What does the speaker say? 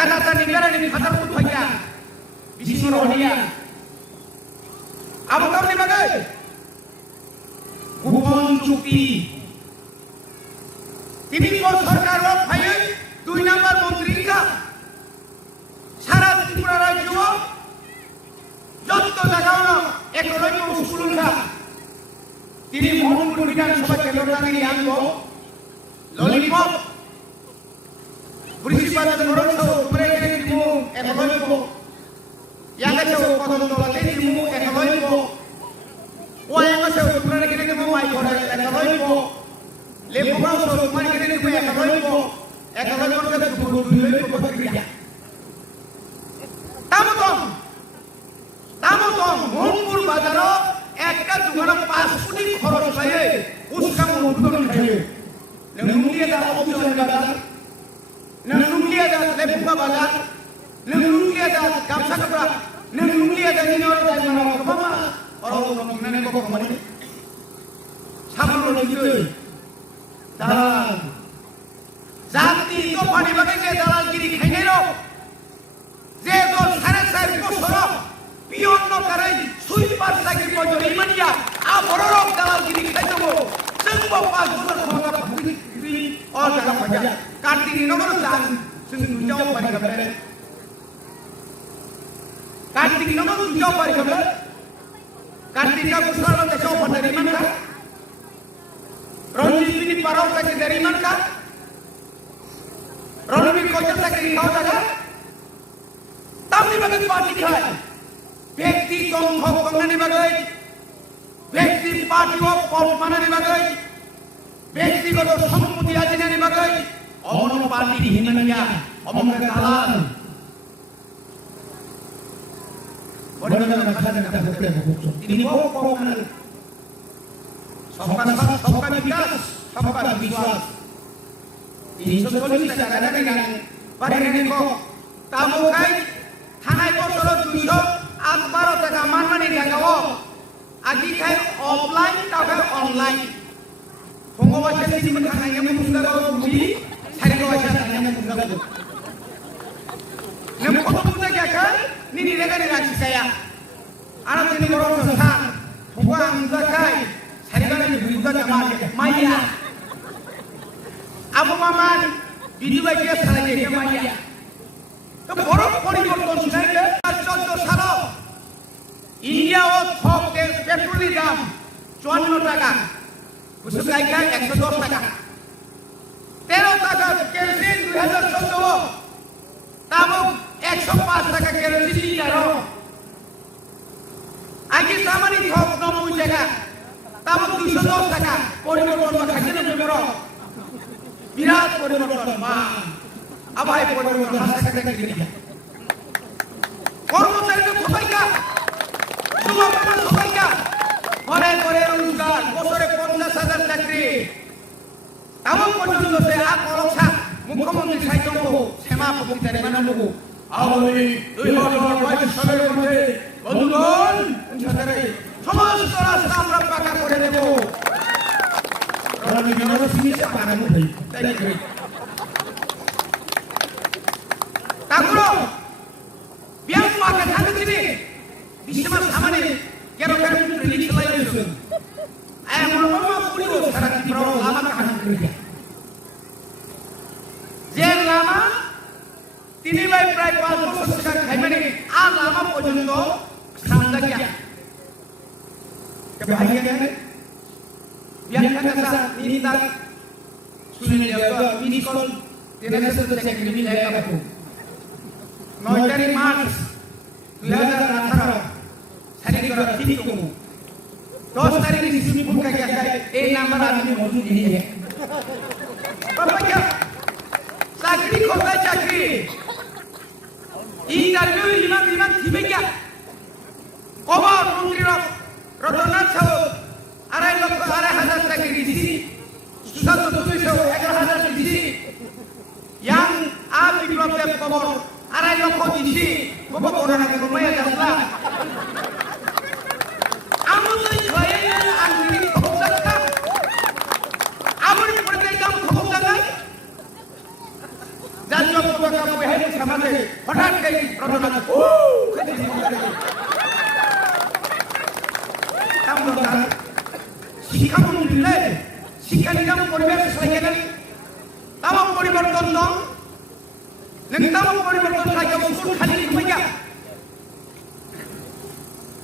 Kata negara ini kata pun banyak. Di sini dia. Apa kau ni bagai? Kupon cuti. Ini kau सरकार भाई 2 number मंत्री का सारा त्रिपुरा राज्य যত জায়গা একলব্য স্কুল কা তিনি মোহনপুর বিধানসভা কেন্দ্রটাকে আনবো ললিপপ প্রিন্সিপাল নরসো তোমরা এখানে দিমু একলব্য ইয়াগাছে কদমতলাতে দিমু একলব্য ওয়াগাছে তোমরা এখানে দিমু আই করে একলব্য লেপগাঁও তোমরা এখানে দিমু একলব্য একলব্যকে দুই প্রক্রিয়া मोहनपुर बाजारो एक का दुकान 5 कोटी खरच खाए उसका उद्घाटन खाए नंगुलिया दा ऑप्शन बाजार नंगुलिया दा लेपुका बाजार नंगुलिया दा गामसा कपड़ा नंगुलिया दा निनो दा जमा कपमा और नने को कमाने सामनो लगियो दालाल जाति को पानी बागे के दालालगिरी खाइने रो जे तो 4.5 বছর পিয়ন কারাই সুইপার চাকরি পর্যন্ত ইমানিয়া আবররক দালালগিরি খাইতো जोंबो 5 বছর ক্ষমতা ভাবি অ জায়গা পাজা কাটিনি নগর জান जों দুজাও পারি গাবে কাটিনি নগর দুজাও পারি গাবে কাটিকা বছর দেশও পারি মানকা রঞ্জিত বিনি পারাও চাকরি দেরি মানকা রণবীর কত চাকরি খাও জায়গা তামনি বাগে পার্টি খায় ব্যক্তি কংঘ কংনানি বাগৈ ব্যক্তি পার্টি ও পরমানানি বাগৈ ব্যক্তিগত সম্পত্তি আজিনানি বাগৈ অমন পার্টি হিমানিয়া অমন দালাল বড়না খাজনা করতে হবে তিনি কোন সবকা সাথ সবকা বিকাশ সবকা বিশ্বাস 340 টাকা দেন পারেনি কো তামুকাই থানায় বছর 218 টাকা মানমানি টাকাও আগে খায় অফলাইন টাকা অনলাইন ফঙ্গবাসে সিমন খানায় মুসলাগো বুঝি সারিগবাসে খানায় মুসলাগো নেম কত বুঝা গেছে নিনি রেগানি রাখি সায়া আর তিনি বড় সংস্থা ফঙ্গা আমজা খায় সারিগানি বুঝা জামা মাইয়া আবু মামান বিজু বাইকে সারাইছে মাইয়া তো বড় পরিবর্তন শুনাইলে 14 সাল ইন্ডিয়া ও থক পেট্রোলের দাম 54 টাকা বুঝতে জায়গা 110 টাকা 13 টাকা কেরোসিন 2014 তাবো 105 টাকা কেরোসিন লিটার আগে সামানি থক 90 টাকা তাবো 210 টাকা পরিবর্তন খাইছে না বেরো বিরাট পরিবর্তন মা আবাই পরিবর্তন হাসা টাকা গিরিয়া কর্মচারীদের সবাইকা যুবকদের সবাইকা ঘরে ঘরে রোজগার বছরে 50,000 চাকরি তাও পর্যন্ত সে আকলসা মুখ্যমন্ত্রী সাইতঙ্গ সেমা পবিতারে মানবো আওয়ামী 2022 সালের মধ্যে বন্ধুগণ সমস্ত রাস্তা আমরা পাকা করে দেব রবি জনসংখ্যা বাড়ানো হই তাই করি তাগুলো বিয়াম মাকে থাকে দিনে বিশ্বমাস সামনে কেন কেন রিলিজ লাইছেন আয় মনমা পুরিও সারা ত্রিপুরা লামা কাহানি করিয়া যে লামা তিনি ভাই প্রায় 5 বছর থেকে খাইমানে আ লামা পর্যন্ত খান্দা গিয়া কে ভাই গেনে বিয়াম কাকা নিন্দা শুনে যাও মিনি কল তেনাসে তো চাকরি মিলে কাকু 9 মার্চ 2018 সারিগরা ঠিক কমু 10 तारीख सुप्रीम कोर्ट का क्या है एक नंबर आदमी मौजूद नहीं है पापा क्या चाकरी खोता चाकरी इंटरव्यू इमान थीमे क्या कबर मंत्री रतनाथ साहु 2,500 चाकरी दिसी सुशांत 211,000 दिसी yang a বিপ্লব দেব কবর 2.5 লক্ষ দিছি কবর করোনা কে কমাইয়া যাসলা আমুই খয়ে আঙ্গি খবরটা আমুই পড়তে কাম খবরটা নাই জাতীয় পতাকা বহাই সমাজে হঠাৎ এই ঘটনা শিক্ষামন্ত্রী শিক্ষা নিলাম পরিবেশ সাইকেল তামাম পরিবর্তন দম नोंथांमोन परिवर्तन खायगाव स्कुल खालि फैया